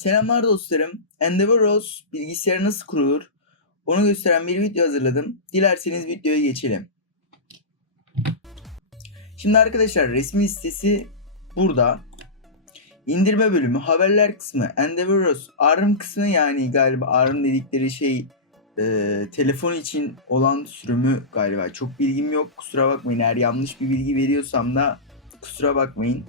Selamlar dostlarım. Endeavor OS bilgisayarı nasıl kurulur? Onu gösteren bir video hazırladım. Dilerseniz videoya geçelim. Şimdi arkadaşlar resmi sitesi burada. İndirme bölümü, haberler kısmı, Endeavor OS, ARM kısmı yani galiba ARM dedikleri şey e, telefon için olan sürümü galiba. Çok bilgim yok. Kusura bakmayın eğer yanlış bir bilgi veriyorsam da kusura bakmayın.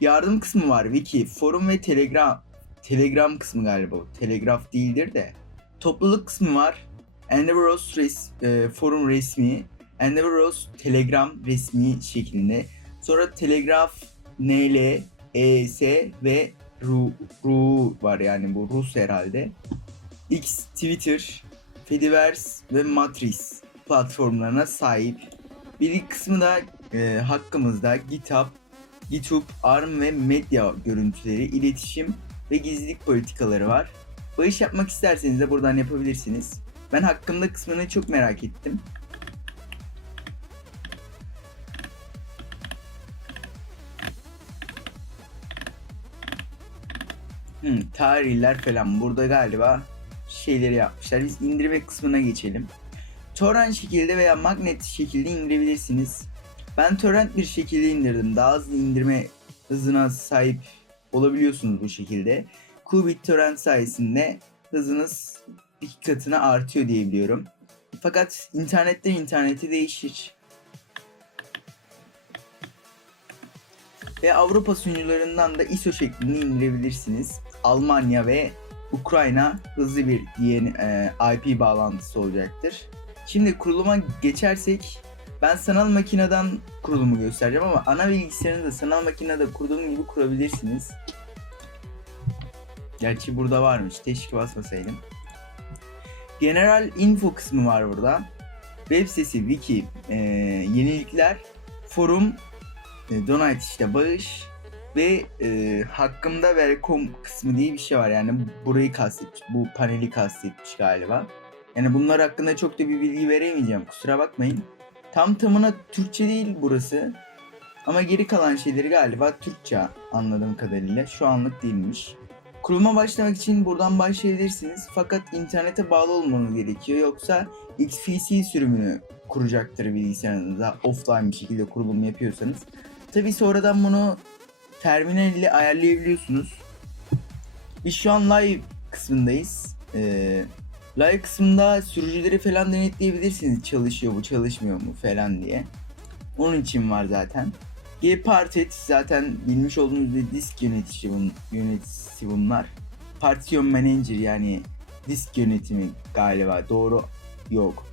Yardım kısmı var. Wiki, forum ve Telegram. Telegram kısmı galiba. Telegraf değildir de. Topluluk kısmı var. Endeavoros res, e, forum resmi. Endeavoros Telegram resmi şeklinde. Sonra Telegraf, NL, ES ve Ru, Ru var yani bu Rus herhalde. X, Twitter, Fediverse ve Matrix platformlarına sahip. Bir kısmı da e, hakkımızda GitHub, GitHub, ARM ve medya görüntüleri, iletişim ve gizlilik politikaları var. Bağış yapmak isterseniz de buradan yapabilirsiniz. Ben hakkımda kısmını çok merak ettim. Hmm, tarihler falan burada galiba şeyleri yapmışlar. Biz indirme kısmına geçelim. Torrent şekilde veya magnet şekilde indirebilirsiniz. Ben torrent bir şekilde indirdim. Daha hızlı indirme hızına sahip olabiliyorsunuz bu şekilde. Qubit torrent sayesinde hızınız iki katına artıyor diye biliyorum. Fakat internetten internete değişir. Ve Avrupa sunucularından da ISO şeklinde indirebilirsiniz. Almanya ve Ukrayna hızlı bir DN, e, IP bağlantısı olacaktır. Şimdi kuruluma geçersek ben sanal makineden kurulumu göstereceğim ama ana bilgisayarını da sanal makinede kurduğum gibi kurabilirsiniz. Gerçi burada varmış. Teşvik basmasaydım. General info kısmı var burada. Web sitesi, wiki, e, yenilikler, forum, e, donate işte bağış ve e, hakkımda welcome kısmı diye bir şey var. Yani burayı kastetmiş. Bu paneli kastetmiş galiba. Yani bunlar hakkında çok da bir bilgi veremeyeceğim. Kusura bakmayın. Tam tamına Türkçe değil burası. Ama geri kalan şeyleri galiba Türkçe anladığım kadarıyla. Şu anlık değilmiş. Kuruluma başlamak için buradan başlayabilirsiniz. Fakat internete bağlı olmanız gerekiyor. Yoksa XFCE sürümünü kuracaktır bilgisayarınıza. Offline bir şekilde kurulum yapıyorsanız. Tabi sonradan bunu terminal ile ayarlayabiliyorsunuz. Biz şu an live kısmındayız. Ee, live kısmında sürücüleri falan denetleyebilirsiniz. Çalışıyor bu çalışmıyor mu falan diye. Onun için var zaten. Gparted zaten bilmiş olduğunuz bir disk yönetici bun, yöneticisi bunlar. Partition Manager yani disk yönetimi galiba doğru yok.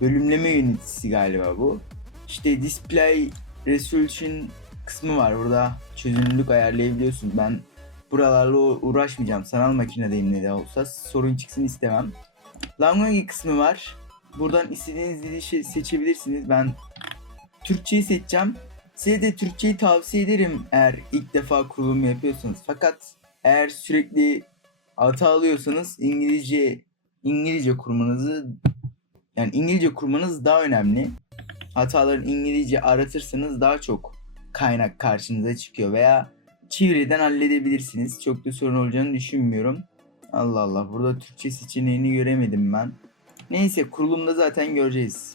Bölümleme yöneticisi galiba bu. İşte display resolution kısmı var. Burada çözünürlük ayarlayabiliyorsun. Ben buralarla uğraşmayacağım. Sanal makinedeyim ne de olsa. Sorun çıksın istemem. Language kısmı var. Buradan istediğiniz dili şey seçebilirsiniz. Ben Türkçeyi seçeceğim. Size de Türkçeyi tavsiye ederim eğer ilk defa kurulum yapıyorsanız. Fakat eğer sürekli hata alıyorsanız İngilizce İngilizce kurmanızı yani İngilizce kurmanız daha önemli. Hataların İngilizce aratırsanız daha çok kaynak karşınıza çıkıyor veya çeviriden halledebilirsiniz. Çok da sorun olacağını düşünmüyorum. Allah Allah burada Türkçe seçeneğini göremedim ben. Neyse kurulumda zaten göreceğiz.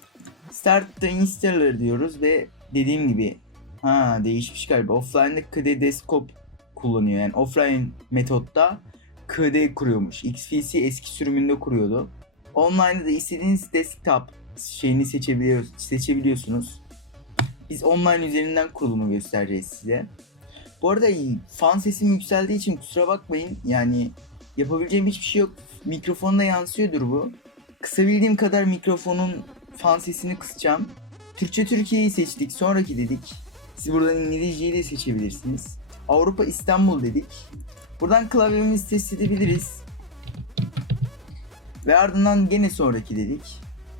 Start the installer diyoruz ve dediğim gibi ha değişmiş galiba. Offline'da KD Desktop kullanıyor. Yani offline metotta KD kuruyormuş. XFC eski sürümünde kuruyordu. Online'da da istediğiniz desktop şeyini seçebiliyoruz, seçebiliyorsunuz. Biz online üzerinden kurulumu göstereceğiz size. Bu arada fan sesim yükseldiği için kusura bakmayın. Yani yapabileceğim hiçbir şey yok. Mikrofonda yansıyordur bu. Kısabildiğim kadar mikrofonun fan sesini kısacağım. Türkçe Türkiye'yi seçtik. Sonraki dedik. Siz buradan İngilizceyi de seçebilirsiniz. Avrupa İstanbul dedik. Buradan klavyemizi test edebiliriz. Ve ardından gene sonraki dedik.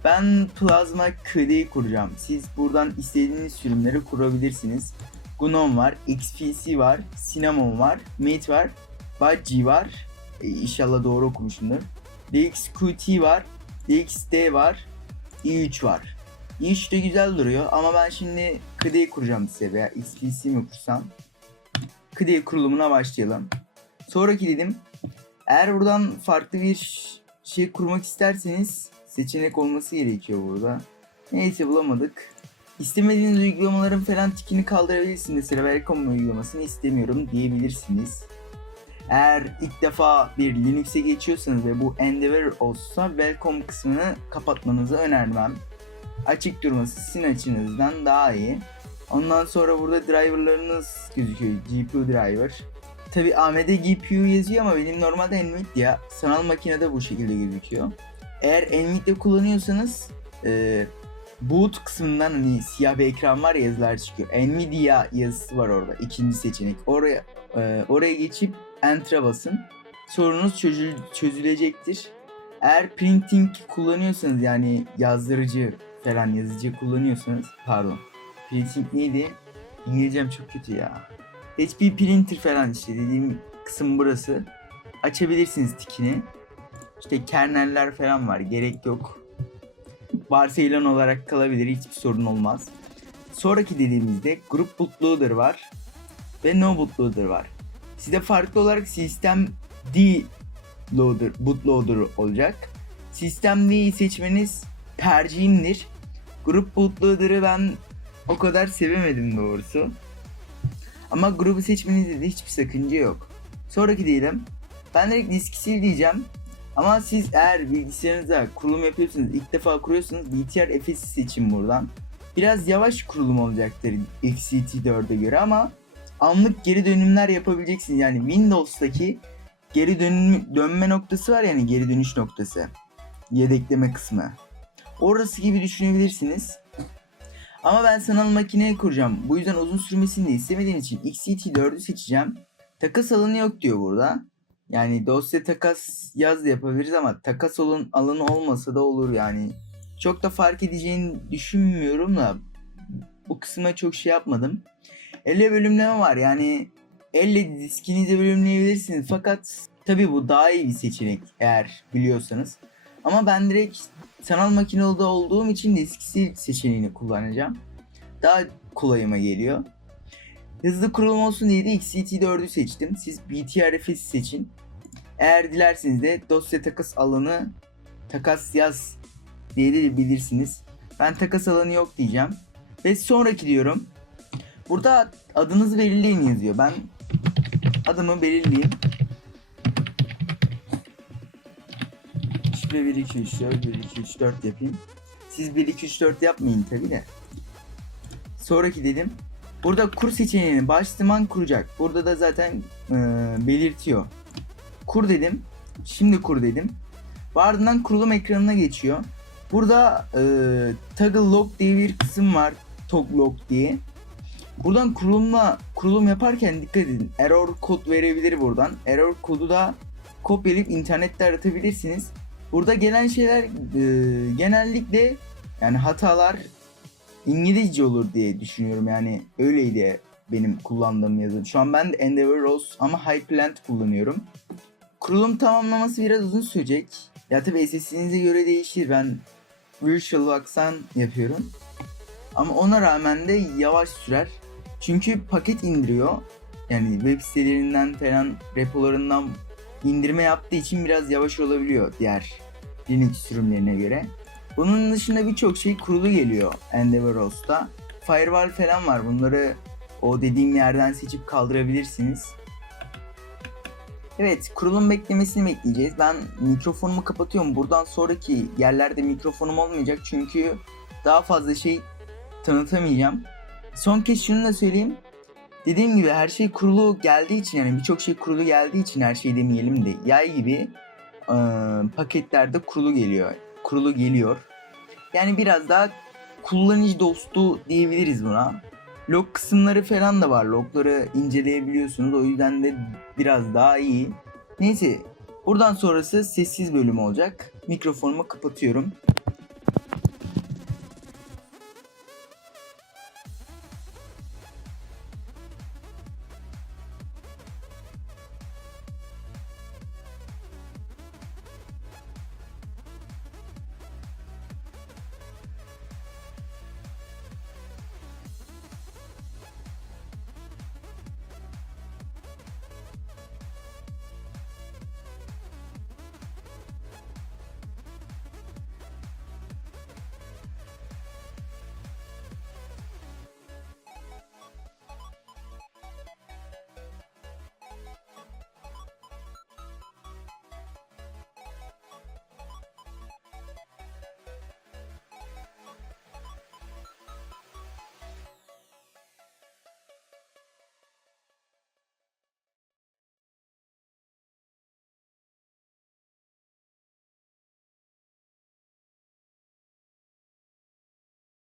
Ben Plasma KD'yi kuracağım. Siz buradan istediğiniz sürümleri kurabilirsiniz. Gnome var, XPC var, Cinnamon var, Mate var, Budgie var. E, inşallah doğru okumuşumdur. DXQT var, DXD var, i3 var. i3 de güzel duruyor ama ben şimdi KD'yi kuracağım size veya XPC mi kursam. KDE kurulumuna başlayalım. Sonraki dedim Eğer buradan farklı bir şey kurmak isterseniz seçenek olması gerekiyor burada. Neyse bulamadık. İstemediğiniz uygulamaların falan tikini kaldırabilirsiniz. Mesela Welcome uygulamasını istemiyorum diyebilirsiniz. Eğer ilk defa bir Linux'e geçiyorsanız ve bu Endeavor olsa Welcome kısmını kapatmanızı önermem. Açık durması sizin açınızdan daha iyi. Ondan sonra burada driverlarınız gözüküyor. GPU driver. Tabi AMD GPU yazıyor ama benim normalde Nvidia sanal makinede bu şekilde gözüküyor. Eğer Nvidia kullanıyorsanız boot kısmından hani siyah bir ekran var ya yazılar çıkıyor. Nvidia yazısı var orada ikinci seçenek. Oraya e, oraya geçip Enter'a basın. Sorunuz çözül, çözülecektir. Eğer printing kullanıyorsanız yani yazdırıcı falan yazıcı kullanıyorsanız pardon. Printing neydi? İngilizcem çok kötü ya. HP printer falan işte dediğim kısım burası. Açabilirsiniz tikini. İşte kerneller falan var. Gerek yok. Varsayılan olarak kalabilir. Hiçbir sorun olmaz. Sonraki dediğimizde Group Bootloader var. Ve No Bootloader var. Sizde farklı olarak System D loader, bootloader olacak. System D'yi seçmeniz tercihimdir. Group Bootloader'ı ben o kadar sevemedim doğrusu. Ama grubu seçmenizde de hiçbir sakınca yok. Sonraki diyelim. Ben direkt diski sil diyeceğim. Ama siz eğer bilgisayarınıza kurulum yapıyorsunuz, ilk defa kuruyorsunuz BTR FS'i seçin buradan. Biraz yavaş kurulum olacaktır XCT 4'e göre ama anlık geri dönümler yapabileceksiniz. Yani Windows'taki geri dönüm, dönme noktası var yani geri dönüş noktası. Yedekleme kısmı. Orası gibi düşünebilirsiniz. Ama ben sanal makineye kuracağım. Bu yüzden uzun sürmesini de istemediğim için XCT4'ü seçeceğim. Takas alanı yok diyor burada. Yani dosya takas yaz da yapabiliriz ama takas olan alanı olmasa da olur yani. Çok da fark edeceğini düşünmüyorum da bu kısma çok şey yapmadım. Elle bölümleme var yani elle diskinizi bölümleyebilirsiniz fakat tabi bu daha iyi bir seçenek eğer biliyorsanız. Ama ben direkt sanal makinede olduğum için disksi seçeneğini kullanacağım. Daha kolayıma geliyor. Hızlı kurulum olsun diye de XCT4'ü seçtim. Siz BTRF'i seçin. Eğer dilerseniz de dosya takas alanı takas yaz diye de bilirsiniz. Ben takas alanı yok diyeceğim. Ve sonraki diyorum. Burada adınızı belirleyin yazıyor. Ben adımı belirleyeyim. Şifre 1 2 3 4 1 2 3 4 yapayım. Siz 1 2 3 4 yapmayın tabi de. Sonraki dedim. Burada kur seçeneğini başlaman kuracak. Burada da zaten e, belirtiyor. Kur dedim. Şimdi kur dedim. Ardından kurulum ekranına geçiyor. Burada e, toggle log diye bir kısım var. Tog log diye. Buradan kurulumla kurulum yaparken dikkat edin. Error kod verebilir buradan. Error kodu da kopyalayıp internette aratabilirsiniz. Burada gelen şeyler e, genellikle yani hatalar İngilizce olur diye düşünüyorum yani öyleydi benim kullandığım yazı. Şu an ben de Endeavor Rose ama Plant kullanıyorum. Kurulum tamamlaması biraz uzun sürecek. Ya tabi SSD'nize göre değişir. Ben VirtualBox'tan yapıyorum. Ama ona rağmen de yavaş sürer. Çünkü paket indiriyor. Yani web sitelerinden falan repolarından indirme yaptığı için biraz yavaş olabiliyor diğer Linux sürümlerine göre. Bunun dışında birçok şey kurulu geliyor Endeavor OS'ta. Firewall falan var. Bunları o dediğim yerden seçip kaldırabilirsiniz. Evet, kurulum beklemesini bekleyeceğiz. Ben mikrofonumu kapatıyorum. Buradan sonraki yerlerde mikrofonum olmayacak çünkü daha fazla şey tanıtamayacağım. Son kez şunu da söyleyeyim. Dediğim gibi her şey kurulu geldiği için yani birçok şey kurulu geldiği için her şey demeyelim de yay gibi e, paketlerde kurulu geliyor. Kurulu geliyor. Yani biraz daha kullanıcı dostu diyebiliriz buna. Log kısımları falan da var. Logları inceleyebiliyorsunuz. O yüzden de biraz daha iyi. Neyse buradan sonrası sessiz bölüm olacak. Mikrofonumu kapatıyorum.